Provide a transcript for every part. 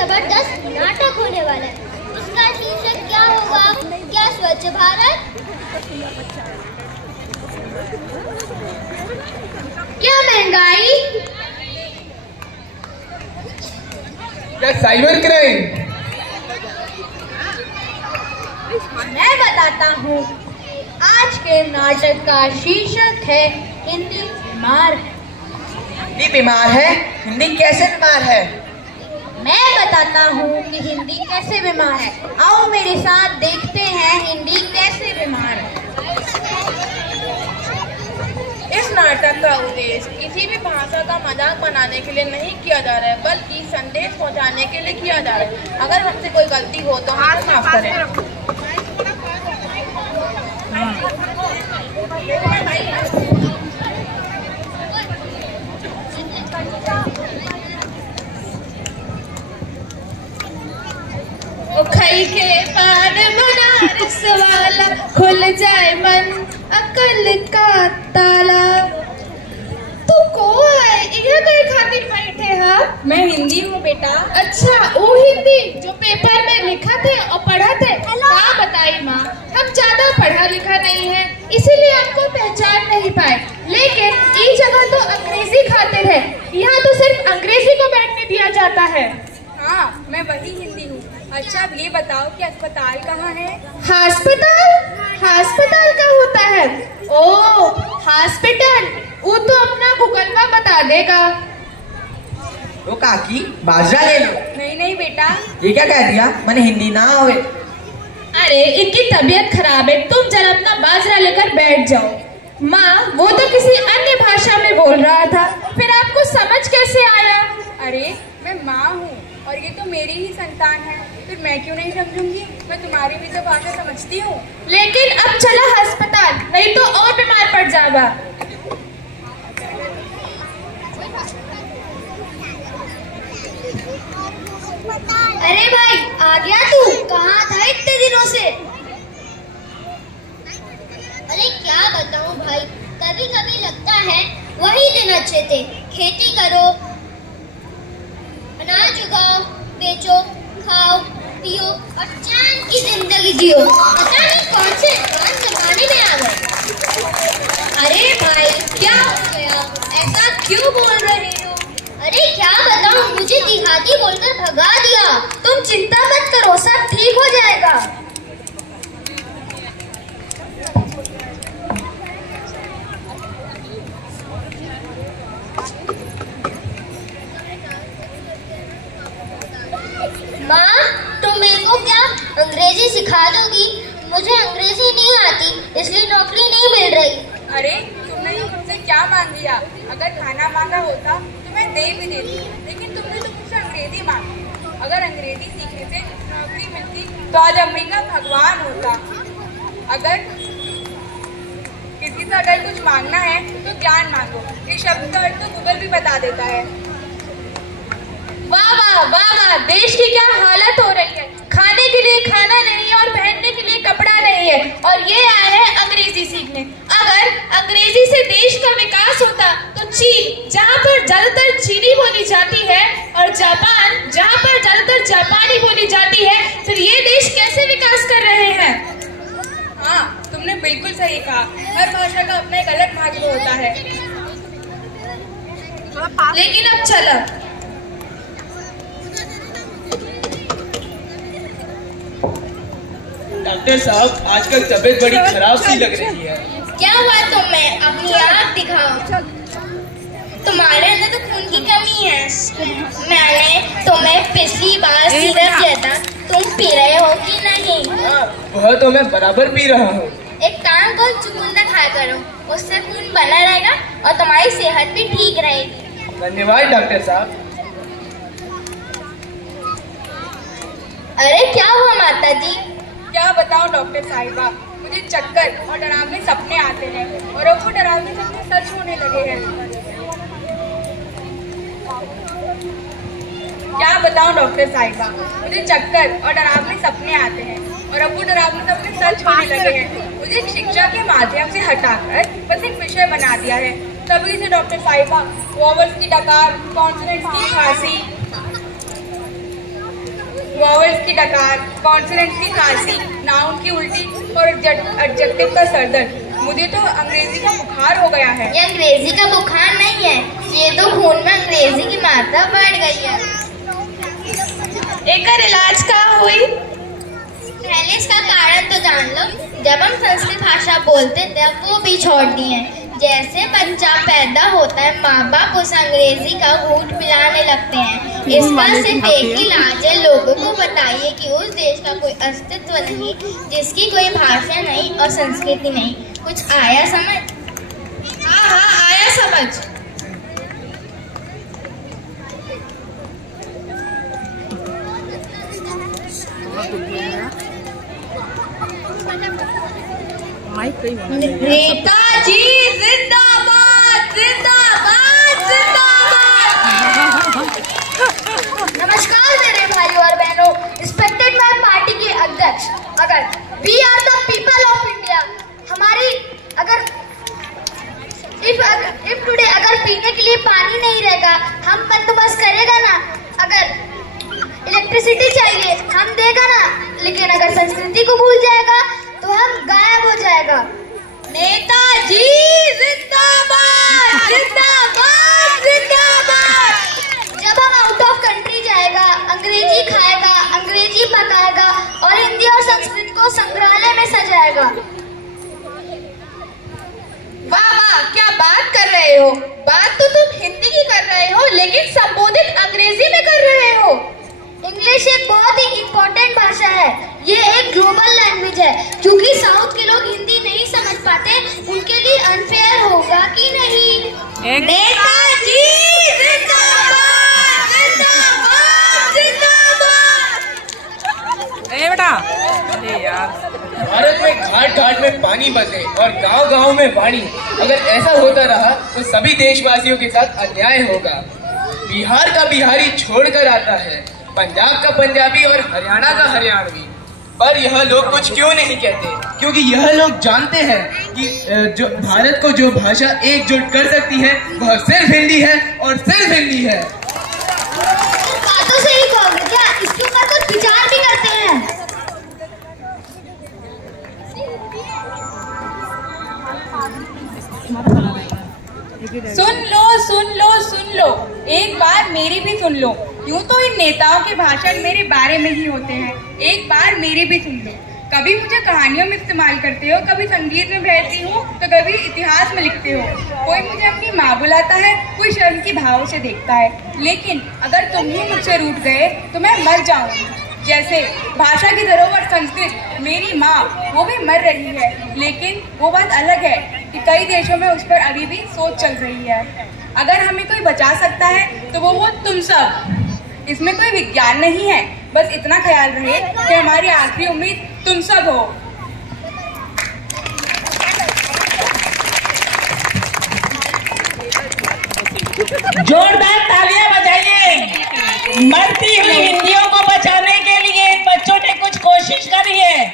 जबरदस्त नाटक होने वाला है। इसका शीर्षक क्या होगा? क्या स्वच्छ भारत? क्या महंगाई? क्या साइबर क्राइम? मैं बताता हूँ। आज के नाटक का शीर्षक है हिंदी बीमार है। हिंदी बीमार है? हिंदी कैसे बीमार है? मैं बताता हूँ कि हिंदी कैसे बीमार है। आओ मेरे साथ देखते हैं हिंदी कैसे बीमार है। इस नाटक का उद्देश्य किसी भी भाषा का मजाक बनाने के लिए नहीं किया जा रहा है, बल्कि संदेश पहुंचाने के लिए किया जा रहा है। अगर हमसे कोई गलती हो तो हाथ माफ करें। खई के पान बनारस वाला खुल जाए मन अकल का ताला। तू को है इधर कई खातिर बैठे हा? मैं हिंदी हूँ बेटा। अच्छा वो हिंदी जो पेपर में लिखा थे और पढ़ा थे। हाँ बताई माँ, हम ज्यादा पढ़ा लिखा नहीं है इसीलिए आपको पहचान नहीं पाए, लेकिन इस जगह तो अंग्रेजी खातिर है। यहाँ तो सिर्फ अंग्रेजी को बैठने दिया जाता है। हाँ मैं वही हिंदी हूँ। अच्छा अब ये बताओ कि अस्पताल कहाँ है? अस्पताल? अस्पताल का होता है? ओ हॉस्पिटल, वो तो अपना गूगल में बता देगा। तो काकी बाजरा ले लो। नहीं बेटा। ये क्या कह दिया? मैंने हिंदी ना आवे। अरे इनकी तबीयत खराब है, तुम जरा अपना बाजरा लेकर बैठ जाओ। माँ वो तो किसी अन्य भाषा में बोल रहा था, फिर आपको समझ कैसे आया? अरे मैं माँ हूँ और ये तो मेरी ही संतान है, फिर मैं क्यों नहीं समझूंगी? मैं तुम्हारी भी तो भाषा समझती हूँ। लेकिन अब चला अस्पताल, नहीं तो और बीमार पड़ जाएगा। अरे भाई आ गया तू? कहाँ था इतने दिनों से? अरे क्या बताऊं भाई, कभी कभी लगता है वही दिन अच्छे थे। खेती करो, अनाज उगाओ, बेचो, खाओ, पियो और चैन की जिंदगी जियो। पता नहीं कौन से एडवांस जमाने में आ गए। अरे भाई क्या हो गया? ऐसा क्यों बोल रहे हो? अरे क्या बताऊं, मुझे देहाती बोलकर भगा दिया। तुम चिंता मत करो, सब ठीक हो जाएगा। माँ तुम मेरे को क्या अंग्रेजी सिखा दोगी? मुझे अंग्रेजी नहीं आती इसलिए नौकरी नहीं मिल रही। अरे तुमने ये मुझसे क्या मांग लिया? अगर खाना मांगा होता तो मैं दे भी देती, लेकिन तुमने तो मुझसे अंग्रेजी मांगी। अगर अंग्रेजी सीखने से नौकरी मिलती तो आज अमेरिका भगवान होता। अगर किसी से अगर कुछ मांगना है तो ज्ञान मांगो, ये शब्द का अर्थ तो गूगल भी बता देता है। वाह वाह वाह वाह, देश की क्या हालत हो रही है। खाने के लिए खाना नहीं है और पहनने के लिए कपड़ा नहीं है, और ये आए हैं अंग्रेजी सीखने। अगर अंग्रेजी से देश का विकास होता तो चीन जहाँ पर ज्यादातर चीनी बोली जाती है और जापान जहाँ पर ज्यादातर जापानी बोली जाती है, फिर ये देश कैसे विकास कर रहे हैं? हाँ तुमने बिल्कुल सही कहा, हर भाषा का अपना एक अलग महत्व होता है। लेकिन अब चला। डॉक्टर साहब आजकल तबीयत बड़ी खराब सी लग रही है। क्या हुआ तुम्हें? अपनी आँख दिखाओ। तुम्हारे अंदर तो खून की कमी है। मैंने तुम्हें पिछली बार सिरप दिया था, तुम पी रहे हो कि नहीं? वह तो मैं बराबर पी रहा हूँ। एक काम करो, चुकंदर खाया करो, उससे खून बना रहेगा और तुम्हारी सेहत भी ठीक रहेगी। धन्यवाद डॉक्टर साहब। अरे क्या हुआ माता जी? क्या बताऊं डॉक्टर साहिबा, मुझे चक्कर और डरावने सपने आते हैं और अब वो डरावने सपने सच होने लगे हैं। क्या बताऊं डॉक्टर साहिबा, मुझे चक्कर और डरावने सपने आते हैं और अब वो डरावने सपने सच होने लगे हैं। मुझे शिक्षा के माध्यम से हटाकर बस एक विषय बना दिया है। तभी से डॉक्टर साहिबा, वॉवल्स की डकार, कॉन्सोनेंट्स की खांसी, वॉवल्स की डकार, कॉन्सोनेंट्स की खांसी, नाउन की उल्टी और एडजेक्टिव का सरदर्द। मुझे तो अंग्रेजी का बुखार हो गया है। ये अंग्रेजी का बुखार नहीं है, ये तो खून में अंग्रेजी की मात्रा बढ़ गई है। एकर इलाज का हुई? पहले इसका कारण तो जान लो। जब हम संस्कृत भाषा बोलते थे अब वो भी छोड़ दी है। जैसे बच्चा पैदा होता है माँ बाप उसे अंग्रेजी का घूंट पिलाने लगते हैं। इसका सिर्फ एक ही इलाज है, लोगों को बताइए कि उस देश का कोई अस्तित्व नहीं जिसकी कोई भाषा नहीं और संस्कृति नहीं। कुछ आया समझ? हाँ आया समझ। नेताजी जिंदाबाद जिंदाबाद जिंदाबाद। नमस्कार मेरे भाइयों और बहनों, रिस्पेक्टेड मैं पार्टी के अध्यक्ष। अगर we are the people of India, हमारी अगर इफ टुडे अगर पीने के लिए पानी नहीं रहेगा हम बंदोबस्त करेगा ना। अगर इलेक्ट्रिसिटी चाहिए हम देगा ना, लेकिन अगर संस्कृति को भूल जाएगा तो हम गायब हो जाएगा। नेताजी जिंदाबाद जिंदाबाद जिंदाबाद। जब हम आउट ऑफ कंट्री जाएगा अंग्रेजी खाएगा, अंग्रेजी पकाएगा और हिंदी और संस्कृत को संग्रहालय में सजाएगा। वाह वाह, क्या बात कर रहे हो। बात तो तुम हिंदी की कर रहे हो लेकिन संबोधित अंग्रेजी में कर रहे हो। इंग्लिश एक बहुत ही इम्पोर्टेंट भाषा है, ये एक ग्लोबल लैंग्वेज है। क्योंकि साउथ के लोग हिंदी नहीं समझ पाते, उनके लिए अनफेयर होगा कि नहीं। नेताजी जिंदाबाद जिंदाबाद जिंदाबाद। बेटा अरे यार, भारत में घाट घाट में पानी बसे और गांव गांव में वाणी। अगर ऐसा होता रहा तो सभी देशवासियों के साथ अन्याय होगा। बिहार का बिहारी छोड़कर आता है, पंजाब का पंजाबी और हरियाणा का हरियाणवी। पर यह लोग कुछ क्यों नहीं कहते? क्योंकि यह लोग जानते हैं कि जो भारत को जो भाषा एकजुट कर सकती है वह सिर्फ हिंदी है और सिर्फ हिंदी है। बातों से ही कहोगे क्या? इसके ऊपर कुछ विचार भी करते हैं। सुन लो सुन लो सुन लो, एक बार मेरी भी सुन लो। यूं तो इन नेताओं के भाषण मेरे बारे में ही होते हैं, एक बार मेरी भी सुन लो। कभी मुझे कहानियों में इस्तेमाल करते हो, कभी संगीत में बहती हूँ तो कभी इतिहास में लिखते हो। कोई मुझे अपनी माँ बुलाता है, कोई शर्म की भाव से देखता है। लेकिन अगर तुम ही मुझसे रूठ गए तो मैं मर जाऊंगी। जैसे भाषा की धरोहर संस्कृत, मेरी माँ वो भी मर रही है, लेकिन वो बात अलग है कि कई देशों में उस पर अभी भी सोच चल रही है। अगर हमें कोई बचा सकता है तो वो हो तुम सब। इसमें कोई विज्ञान नहीं है, बस इतना ख्याल रहे कि हमारी आखिरी उम्मीद तुम सब हो। जोरदार तालियां बजाइए। मरती हुई हिंदियों को बचाने के लिए इन बच्चों ने कुछ कोशिश करी है।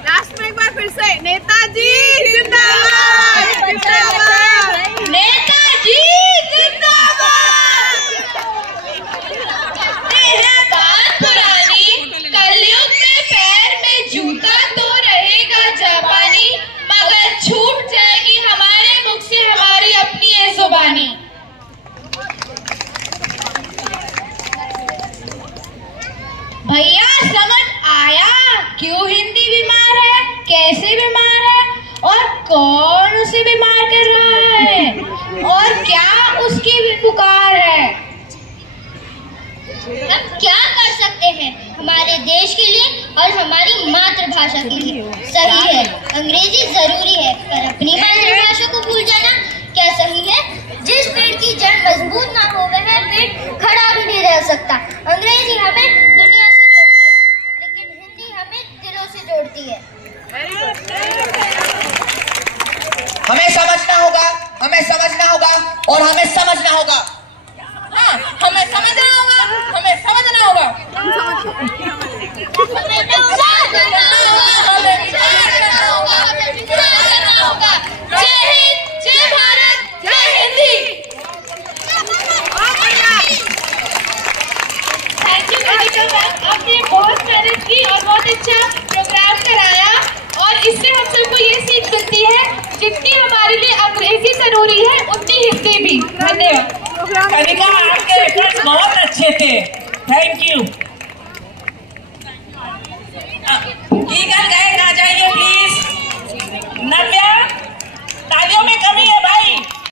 लास्ट में एक बार फिर से नेताजी जिंदाबाद जिंदाबाद नेताजी जिंदाबाद। यह बात पुरानी, कलयुग में पैर में जूता तो रहेगा जापानी, मगर छूट जाएगी हमारे मुख से हमारी अपनी है जुबानी। भैया समझ आया क्यों हिंदी बीमार है, कैसे बीमार है और कौन उसे बीमार कर रहा है और क्या उसकी भी पुकार है। हम क्या कर सकते हैं हमारे देश के लिए और हमारी मातृभाषा के लिए? सही है अंग्रेजी जरूरी है, पर अपनी मातृभाषा को भूल जाना क्या सही है? जिस पेड़ की जड़ मजबूत ना हो वह पेड़ खड़ा भी नहीं रह सकता। अंग्रेजी हमें दुनिया से जोड़ती है, लेकिन हिंदी हमें दिलों से जोड़ती है। हमें समझना होगा, हमें समझना होगा और हमें समझना होगा। हाँ, हमें समझना होगा, हमें समझना होगा, हमें समझना होगा। जय हिंद, जय भारत, जय हिंदी। मैडम आपने बहुत मेहनत की और बहुत अच्छा प्रोग्राम कराया और इससे हम सबको ये सीख मिलती है जितनी हमारे लिए अंग्रेजी जरूरी है उतनी हिंदी भी। धन्यवाद। कनिका, आपके एफर्ट्स बहुत अच्छे थे, थैंक यू।